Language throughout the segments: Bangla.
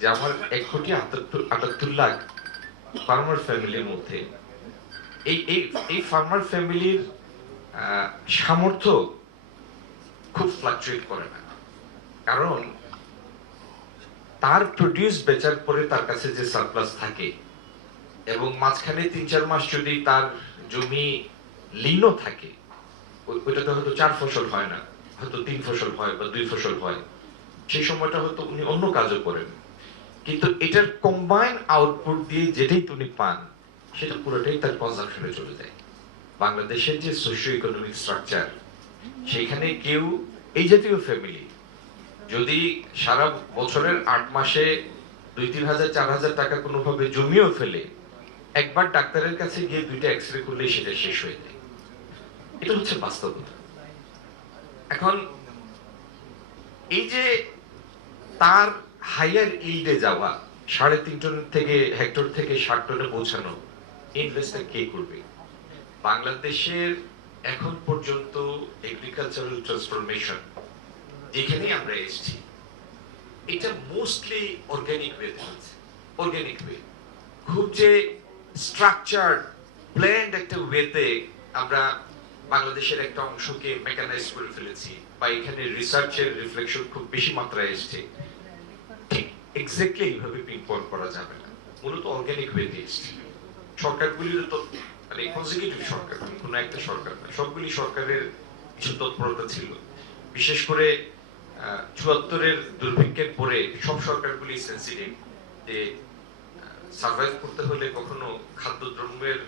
যে আমার 1,78,00,000 ফার্মার ফ্যামিলির মধ্যে এই এই এই ফার্মার ফ্যামিলির সামর্থ্য খুব ফ্লাকচুয়েট করে না, কারণ তার প্রডিউস বেচার পরে তার কাছে যে সারপ্লাস থাকে এবং মাঝখানে ৩-৪ মাস যদি তার জমি লীন থাকে, ওইটাতে হয়তো 4 ফসল হয় না, হয়তো 3 ফসল হয় বা 2 ফসল হয়, সেই সময়টা হয়তো উনি অন্য কাজও করেন, কিন্তু এটার কম্বাইন আউটপুট দিয়ে যেটাই উনি পান সেটা পুরোটাই তার কনজাম্পশনে চলে যায়। বাংলাদেশের যে সোশিও ইকোনমিক স্ট্রাকচার, সেখানে কেউ এই জাতীয় ফ্যামিলি যদি সারা বছরের 8 মাসে 2-3 হাজার 4 হাজার টাকা কোনোভাবে জমিয়েও ফেলে, একবার ডাক্তারের কাছে গিয়ে 2টা এক্সরে করলেই সেটা শেষ হয়ে যায়। এটা হচ্ছে বাস্তবতা। এখন এই যে তার হাইয়ার ইল্ডে যাওয়া, 3.5 টন থেকে হেক্টর থেকে 60 টনে পৌঁছানো, ইনভেস্টটা কে করবে? বাংলাদেশের এখন পর্যন্ত এগ্রিকালচারাল ট্রান্সফরমেশন যেখানে আমরা এসেছি, এটা মোস্টলি অর্গানিক ওয়েতে হচ্ছে। অর্গানিক ওয়ে, খুব যে স্ট্রাকচার প্ল্যান্ড একটা ওয়েতে আমরা বাংলাদেশের একটা অংশকে মেকানাইজ করে ফেলেছি, বা এখানে রিসার্চের রিফ্লেকশন খুব বেশি মাত্রায় এসছে, ঠিক এক্স্যাক্টলি এইভাবে পিনপয়েন্ট করা যাবে না। মূলত অর্গানিক ওয়েতে এসছে। সরকারগুলির তো মানে কনজিকিউটিভ সরকার, কোনো একটা সরকার না, সবগুলি সরকারের কিছু তৎপরতা ছিল। বিশেষ করে ৭৪-এর দুর্ভিক্ষের পরে সব সরকারগুলি সেন্সিটিভ যে সার্ভাইভ করতে হলে কখনো খাদ্যদ্রব্যের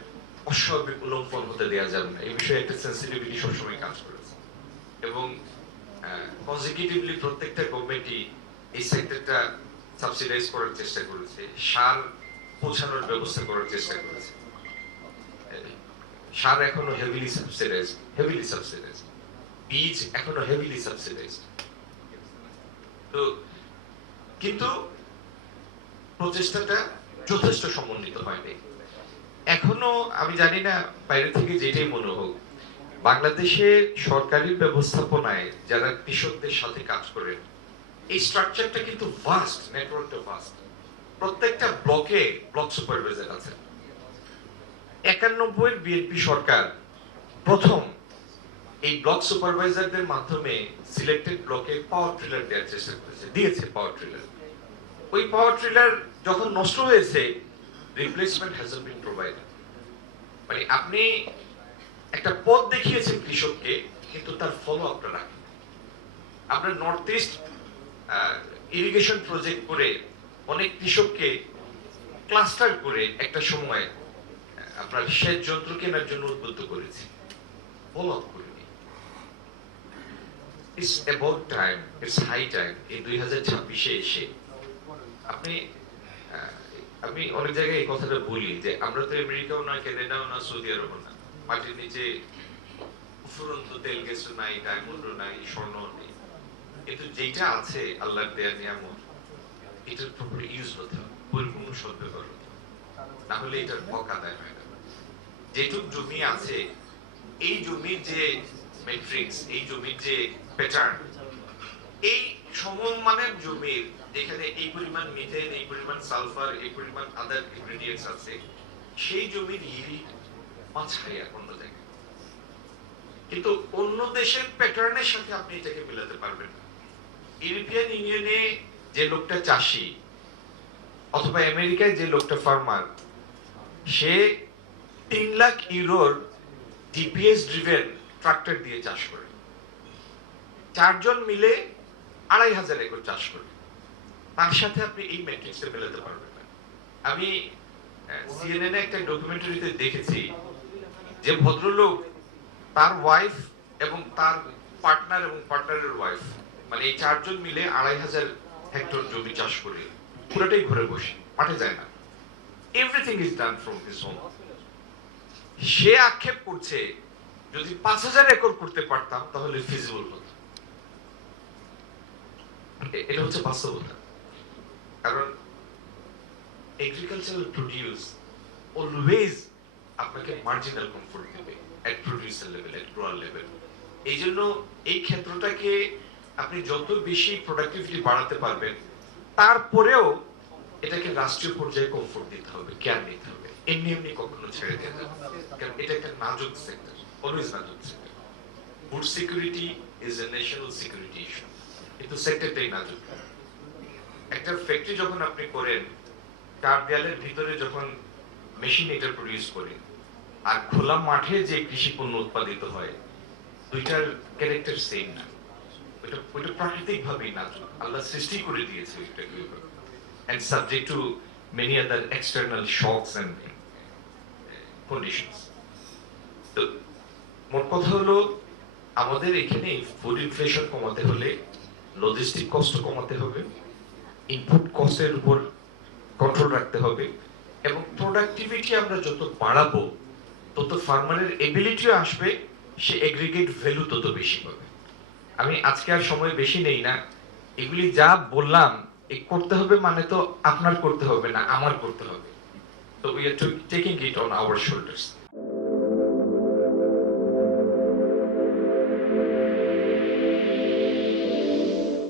অস্বাভাবিক উল্লঙ্ঘন হতে দেওয়া যাবে না, এই বিষয়ে একটা সেন্সিটিভিটি সবসময় কাজ করেছে। এবং কনজিকিউটিভলি প্রত্যেকটা গভর্নমেন্টই এই সেক্টরটা সাবসিডাইজ করার চেষ্টা করেছে, সার পৌঁছানোর ব্যবস্থা করার চেষ্টা করেছে। সার এখনো হেভিলি সাবসিডাইজড, বীজ এখনো হেভিলি সাবসিডাইজড। তো কিন্তু প্রচেষ্টাটা যথেষ্ট সমন্বিত হয়নি এখনো। আমি জানি না বাইরে থেকে যেটাই মনে হোক, বাংলাদেশের সরকারি ব্যবস্থাপনায় যারা কৃষকদের সাথে কাজ করেন, এই স্ট্রাকচারটা কিন্তু ভাস্ট, নেটওয়ার্কটা ভাস্ট। প্রত্যেকটা ব্লকে ব্লক সুপারভাইজার আছেন। 91-এর বিএনপি সরকার প্রথম এই ব্লক সুপারভাইজারদের মাধ্যমে সিলেক্টেড ব্লকে পাওয়ার ট্রিলার দেওয়ার চেষ্টা করেছে, দিয়েছে পাওয়ার ট্রিলার। ওই পাওয়ার ট্রিলার যখন নষ্ট হয়েছে, রিপ্লেসমেন্ট হ্যাজন্ট বিন প্রোভাইডেড। মানে আপনি একটা পথ দেখিয়েছেন কৃষককে, কিন্তু তার ফলো আপটা রাখেন। আমরা নর্থ ইস্ট ইরিগেশন প্রজেক্ট করে অনেক কৃষককে ক্লাস্টার করে একটা সময় আপনার সেচ যন্ত্র কেনার জন্য উদ্বুদ্ধ করেছি, ফলো আপ করিনি। It's about time, it's high time এই 2026-এ এসে আপনি আমি অনেক জায়গায় এই কথাটা বলি যে আমরা তো আমেরিকাও না, কানাডাও না, সৌদি আরবও না, মাটির নিচে ফুরন্ত তেল গ্যাস নাই, ডায়মন্ডও নাই, স্বর্ণ নেই, কিন্তু যেটা আছে আল্লাহর দেয়া নিয়ামত, এটার প্রপার ইউজ হতে হবে, পরিপূর্ণ সদ্ব্যবহার হতে হবে, না হলে এটার হক আদায় হয় না। যেটুক জমি আছে, এই জমির যে ম্যাট্রিক্স, এই জমির যে প্যাটার্ন, এই সমমানের জমির যেখানে এই পরিমাণ মিথেন, এই পরিমাণ সালফার, এই পরিমাণ আদার ইনগ্রেডিয়েন্টস আছে, সেই জমির হিট মাছ হাইয়ার অন্য জায়গায়। কিন্তু অন্য দেশের প্যাটার্নের সাথে আপনি এটাকে মেলাতে পারবেন না। ইউরোপিয়ান ইউনিয়নে যে লোকটা চাষি, অথবা আমেরিকায় যে লোকটা ফার্মার, সে 3 লাখ ইউরোর জিপিএস ড্রিভেন ট্রাক্টর দিয়ে চাষ করে, 4 জন মিলে 2,500 একর চাষ করে। তার সাথে আপনি এই ম্যাট্রিক্সে মেলাতে পারবেন না। আমি সিএনএন একটা ডকুমেন্টারিতে দেখেছি যে ভদ্রলোক, তার ওয়াইফ এবং তার পার্টনার এবং পার্টনারের ওয়াইফ, মানে এই 4 জন মিলে 2,500 হেক্টর জমি চাষ করে, পুরোটাই ঘরে বসে, মাঠে যায় না। Everything is done from his home. সে আক্ষেপ করছে যদি 5,000 একর করতে পারতাম তাহলে ফিজিবল হতো। এটা হচ্ছে বাস্তবতা। কারণ এগ্রিকালচারাল প্রোডিউস অলওয়েজ আপনাকে মার্জিনাল কমফোর্ট দেবে এট প্রোডিউসার লেভেল, এট গ্রোয়ার লেভেল। এই জন্য এই ক্ষেত্রটাকে আপনি যত বেশি প্রোডাক্টিভিটি বাড়াতে পারবেন, তারপরেও এটাকে রাষ্ট্রীয় পর্যায়ে কমফোর্ট দিতে হবে, কেয়ার নিতে হবে, এমনি এমনি কখনো ছেড়ে দেওয়া যাবে না। কারণ এটা একটা নাজুক সেক্টর, অলওয়েজ নাজুক sector. Food security is a national security issue, কিন্তু সেক্টরটাই নাজুক। একটা ফ্যাক্টরি যখন আপনি করেন, চার দেয়ালের ভিতরে যখন মেশিন এটা প্রডিউস করে, আর খোলা মাঠে যে কৃষি পণ্য উৎপাদিত হয়, দুইটার ক্যারেক্টার সেম না। ওইটা প্রাকৃতিক ভাবেই নাজুক, আল্লাহ সৃষ্টি করে দিয়েছে ওইটাকে ওইভাবে, and subject to many other external shocks and conditions. তো মোট কথা হলো, আমাদের এখানে ফুড ইনফ্লেশন কমাতে হলে লজিস্টিক কষ্ট কমাতে হবে, ইনপুট কস্টের উপর কন্ট্রোল রাখতে হবে, এবং প্রোডাক্টিভিটি আমরা যত বাড়াবো তত ফার্মারের এবিলিটিও আসবে, সে এগ্রিগেট ভ্যালু তত বেশি পাবে। আমি আজকে আর সময় বেশি নেই না, এগুলি যা বললাম এই করতে হবে মানে তো আপনার করতে হবে না, আমার করতে হবে। তো we are taking it on our shoulders.